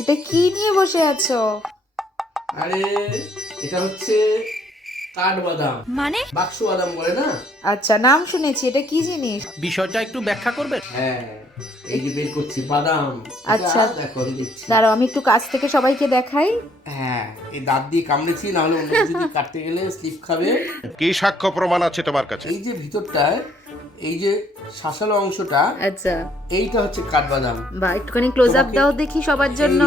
এটা কি নিয়ে বসে আছো? আরে এটা হচ্ছে কাঠবাদাম। মানে? বাক্স বাদাম বলে না? আচ্ছা নাম শুনেছি এটা কি জিনিস? বিষয়টা একটু ব্যাখ্যা করবেন? হ্যাঁ এই যে বের করছি বাদাম। আচ্ছা। দেখো আমি দিচ্ছি। দাঁড়াও আমি একটু কাছ থেকে সবাইকে দেখাই। হ্যাঁ এই দাঁত দিয়ে কামড়েছি না হলে অন্য দিয়ে কাটতে গেলে স্লিপ খাবে। কি সাক্ষ্য প্রমাণ আছে তোমার কাছে? এই যে ভিতরটায় এই যে শাসালো অংশটা আচ্ছা। এইটা হচ্ছে কাঠবাদাম। বা একটুখানি ক্লোজ আপ দাও দেখি সবার জন্য।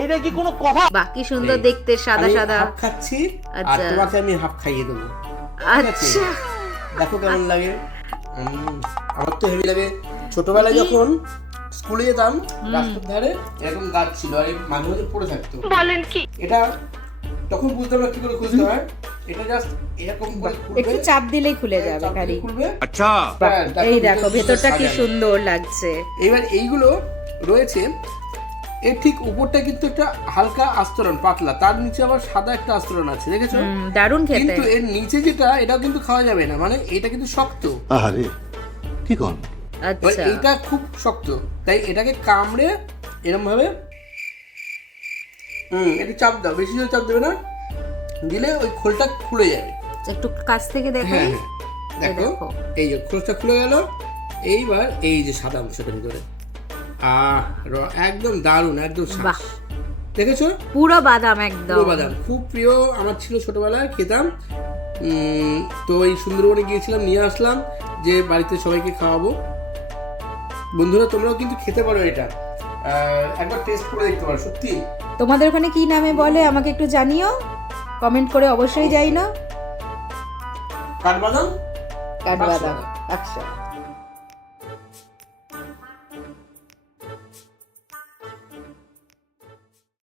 এইটা কি কোনো কথা? বাকি সুন্দর দেখতে সাদা সাদা। হাফ খাচ্ছি আর আচ্ছা। তোমাকে আমি হাফ খাইয়ে দেবো। আচ্ছা। দেখো কেমন লাগে। উম, আমার তো হেভি লাগে। ছোটবেলায় যখন স্কুলে যেতাম রাস্তার ধারে এরকম গাছ ছিল আর মাঝে মাঝে পড়ে থাকতো। বলেন কি? এটা তখন বুঝতাম না কি করে খুঁজতে হয়। এটা জাস্ট এরকম একটু চাপ দিলেই খুলে যাবে গাড়ি আচ্ছা। হ্যাঁ, এই দেখো ভেতরটা কি সুন্দর লাগছে। এবার এইগুলো রয়েছে এর ঠিক উপরটা কিন্তু একটা হালকা আস্তরণ পাতলা। তার নিচে আবার সাদা একটা আস্তরণ আছে দেখেছ? দারুণ খেতে। কিন্তু এর নিচে যেটা এটাও কিন্তু খাওয়া যাবে না। মানে এটা কিন্তু শক্ত। আহারে কি কন আচ্ছা। এইটা খুব শক্ত। তাই এটাকে কামড়ে এরম ভাবে হুম একটু চাপ দাও। বেশি জোরে চাপ দেবে না? দিলে ওই খোলটা খুলে যাবে। একটু কাছ থেকে হ্যাঁ হ্যাঁ দেখো দেখো। এই যে খোলটা খুলে গেল। এইবার এই যে সাদা অংশটার ভিতরে আহ একদম দারুণ একদম শ্বাস। বাহ। দেখেছ? পুরো বাদাম একদম। পুরো বাদাম। খুব প্রিয় আমার ছিল ছোটবেলায় খেতাম। উম, তো এই সুন্দরবনে গিয়েছিলাম নিয়ে আসলাম যে বাড়িতে সবাইকে খাওয়াবো। বন্ধুরা তোমরাও কিন্তু খেতে পারো এটা। একবার টেস্ট করে দেখতে পারো সত্যি। তোমাদের ওখানে কি নামে বলে আমাকে একটু জানিও। কমেন্ট করে অবশ্যই যাই না? কাঠবাদাম? কাঠবাদাম একশো। আচ্ছা